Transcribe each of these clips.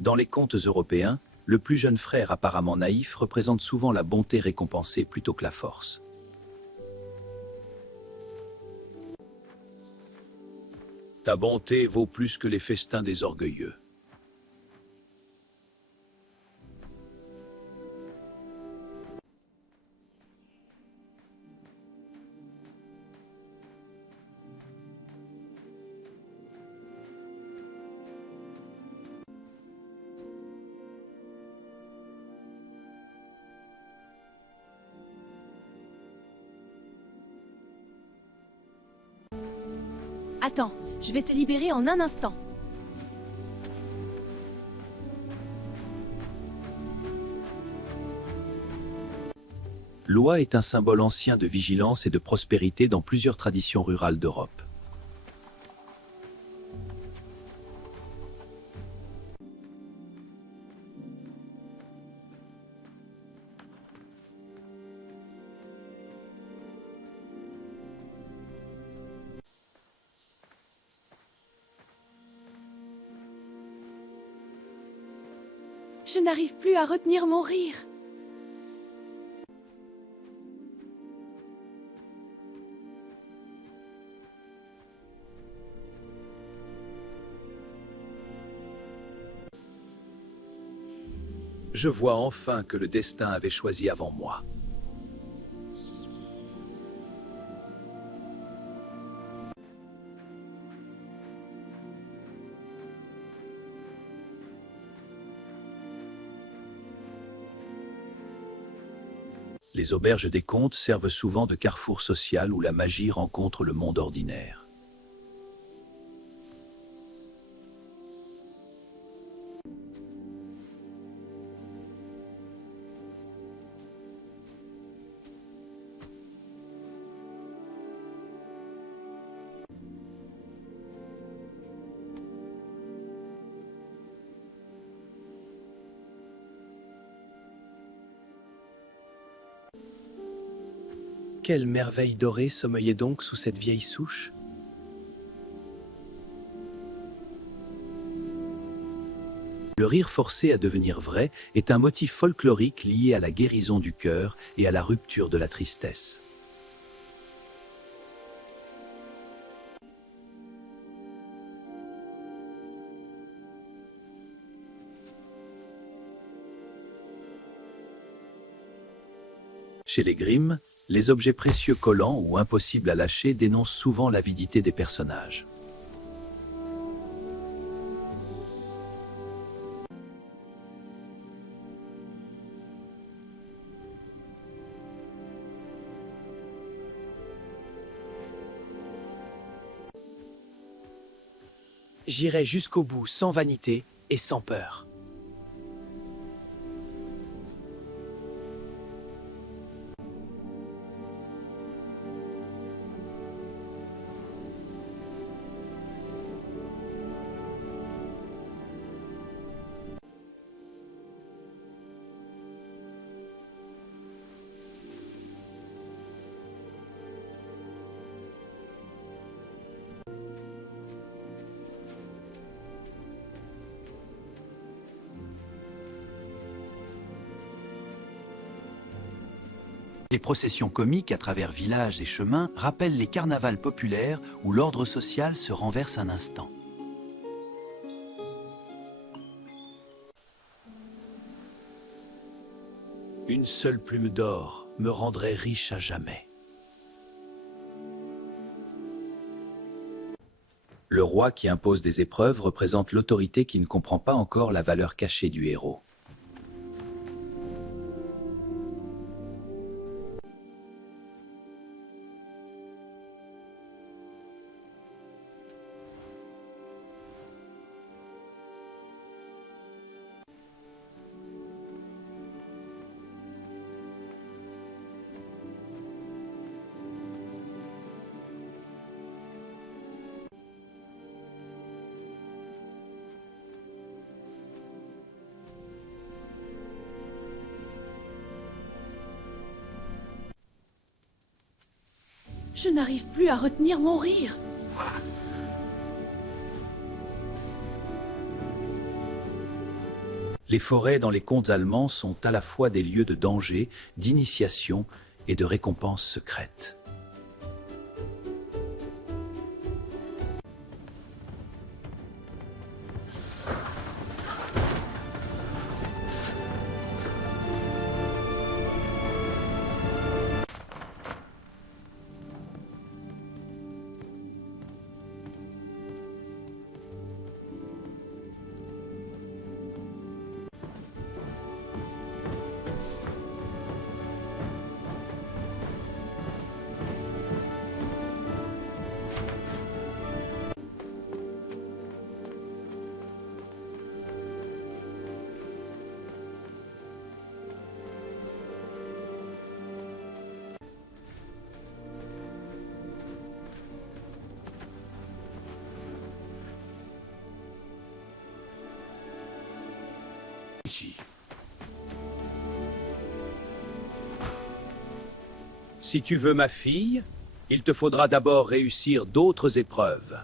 Dans les contes européens, le plus jeune frère apparemment naïf représente souvent la bonté récompensée plutôt que la force. Ta bonté vaut plus que les festins des orgueilleux. Attends, je vais te libérer en un instant. L'oie est un symbole ancien de vigilance et de prospérité dans plusieurs traditions rurales d'Europe. Je n'arrive plus à retenir mon rire. Je vois enfin que le destin avait choisi avant moi. Les auberges des contes servent souvent de carrefour social où la magie rencontre le monde ordinaire. Quelle merveille dorée sommeillait donc sous cette vieille souche? Le rire forcé à devenir vrai est un motif folklorique lié à la guérison du cœur et à la rupture de la tristesse. Chez les Grimm, les objets précieux collants ou impossibles à lâcher dénoncent souvent l'avidité des personnages. J'irai jusqu'au bout sans vanité et sans peur. Les processions comiques à travers villages et chemins rappellent les carnavals populaires où l'ordre social se renverse un instant. Une seule plume d'or me rendrait riche à jamais. Le roi qui impose des épreuves représente l'autorité qui ne comprend pas encore la valeur cachée du héros. Je n'arrive plus à retenir mon rire. Les forêts dans les contes allemands sont à la fois des lieux de danger, d'initiation et de récompenses secrètes. Si tu veux ma fille, il te faudra d'abord réussir d'autres épreuves.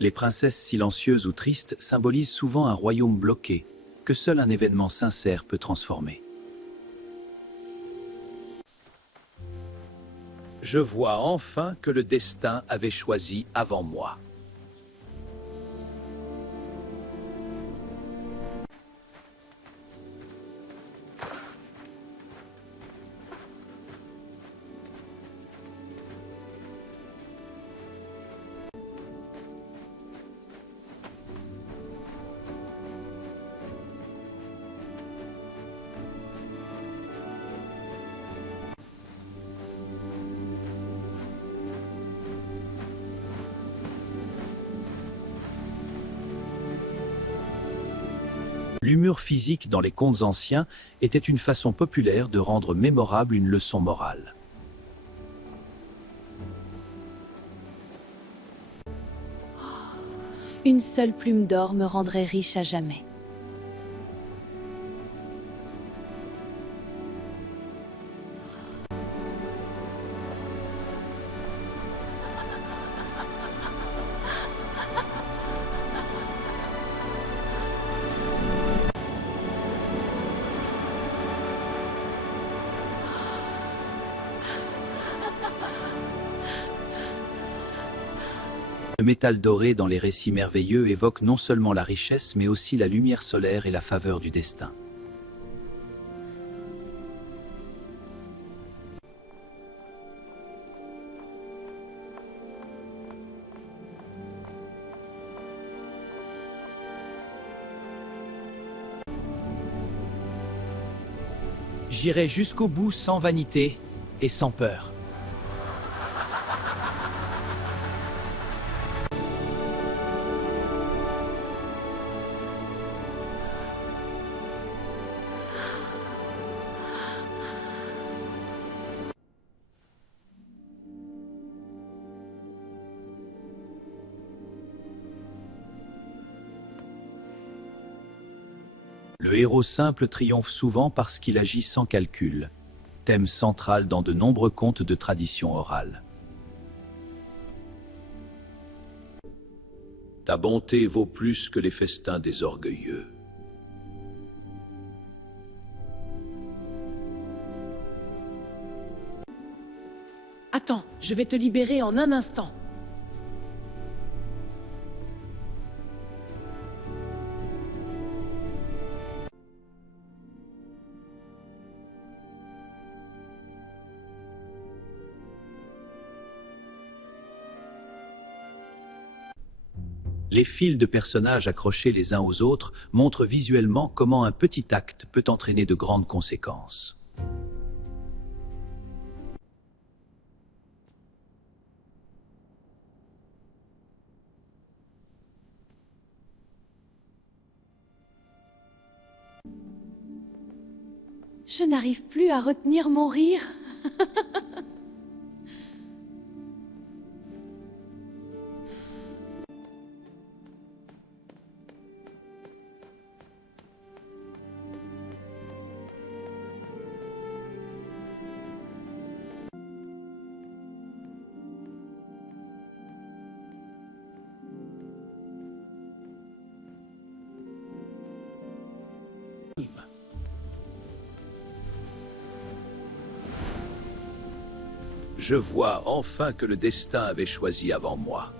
Les princesses silencieuses ou tristes symbolisent souvent un royaume bloqué, que seul un événement sincère peut transformer. Je vois enfin que le destin avait choisi avant moi. L'humour physique dans les contes anciens était une façon populaire de rendre mémorable une leçon morale. Une seule plume d'or me rendrait riche à jamais. Le métal doré dans les récits merveilleux évoque non seulement la richesse, mais aussi la lumière solaire et la faveur du destin. J'irai jusqu'au bout sans vanité et sans peur. Le héros simple triomphe souvent parce qu'il agit sans calcul, thème central dans de nombreux contes de tradition orale. Ta bonté vaut plus que les festins des orgueilleux. Attends, je vais te libérer en un instant. Les fils de personnages accrochés les uns aux autres montrent visuellement comment un petit acte peut entraîner de grandes conséquences. Je n'arrive plus à retenir mon rire. Je vois enfin que le destin avait choisi avant moi.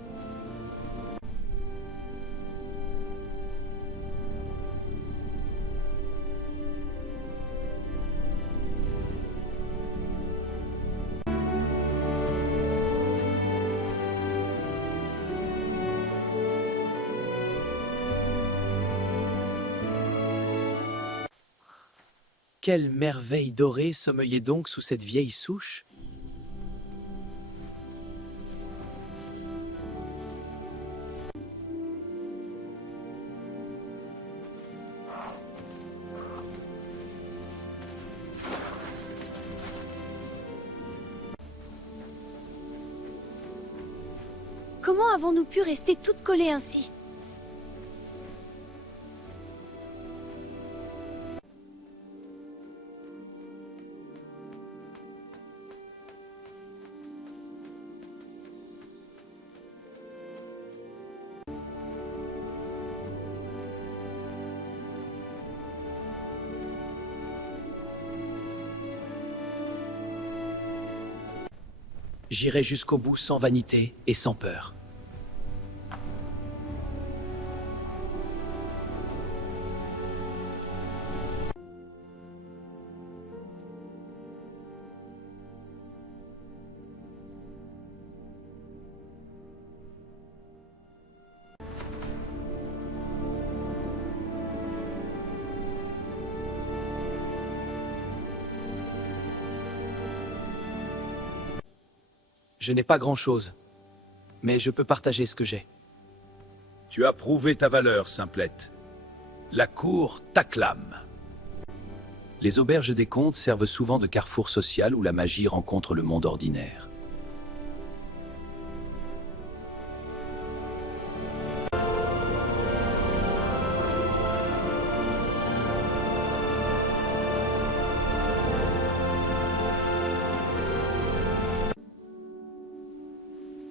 Quelle merveille dorée sommeillait donc sous cette vieille souche? Comment avons-nous pu rester toutes collées ainsi? J'irai jusqu'au bout sans vanité et sans peur. Je n'ai pas grand-chose, mais je peux partager ce que j'ai. Tu as prouvé ta valeur, Simplette. La cour t'acclame. Les auberges des comtes servent souvent de carrefour social où la magie rencontre le monde ordinaire.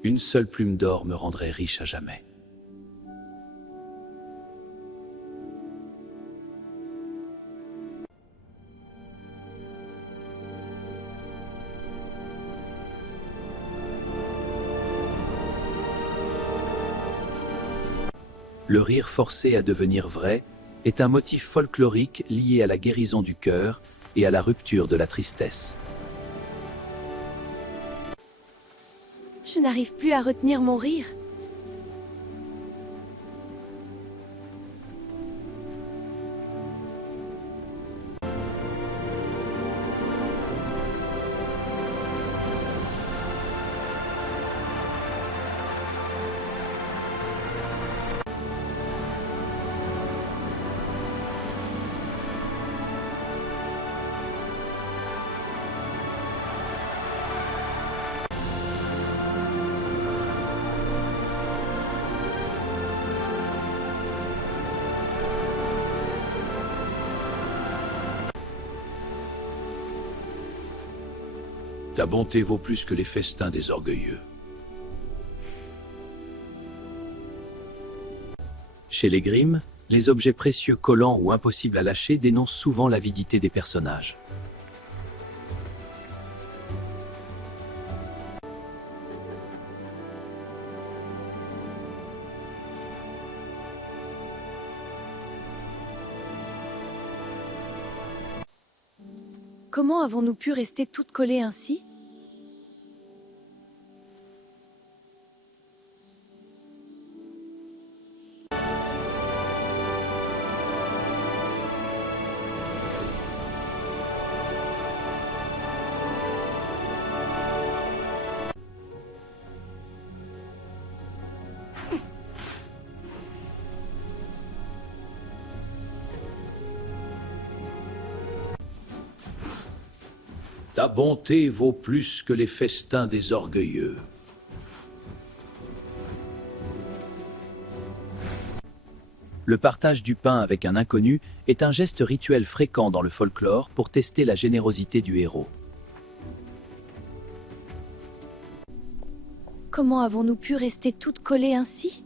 Une seule plume d'or me rendrait riche à jamais. Le rire forcé à devenir vrai est un motif folklorique lié à la guérison du cœur et à la rupture de la tristesse. Je n'arrive plus à retenir mon rire. Ta bonté vaut plus que les festins des orgueilleux. Chez les Grimm, les objets précieux collants ou impossibles à lâcher dénoncent souvent l'avidité des personnages. Comment avons-nous pu rester toutes collées ainsi? Ta bonté vaut plus que les festins des orgueilleux. Le partage du pain avec un inconnu est un geste rituel fréquent dans le folklore pour tester la générosité du héros. Comment avons-nous pu rester toutes collées ainsi?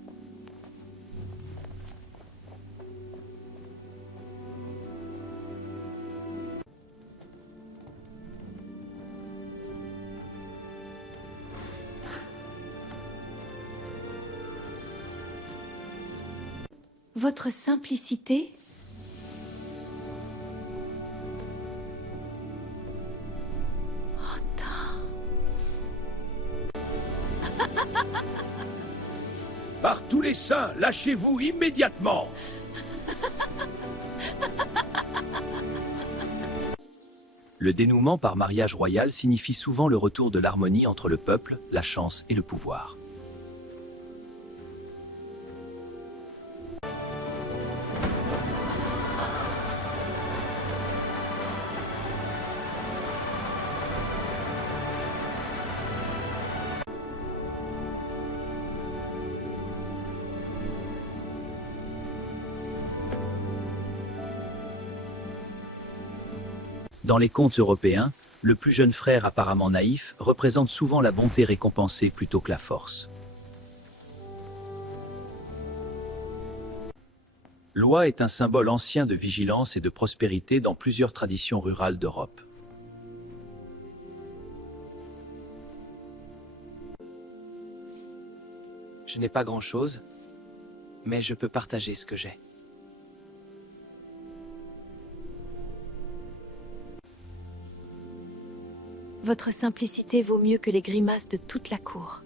Votre simplicité? Otto. Par tous les saints, lâchez-vous immédiatement! Le dénouement par mariage royal signifie souvent le retour de l'harmonie entre le peuple, la chance et le pouvoir. Dans les contes européens, le plus jeune frère apparemment naïf représente souvent la bonté récompensée plutôt que la force. L'oie est un symbole ancien de vigilance et de prospérité dans plusieurs traditions rurales d'Europe. Je n'ai pas grand-chose, mais je peux partager ce que j'ai. Votre simplicité vaut mieux que les grimaces de toute la cour.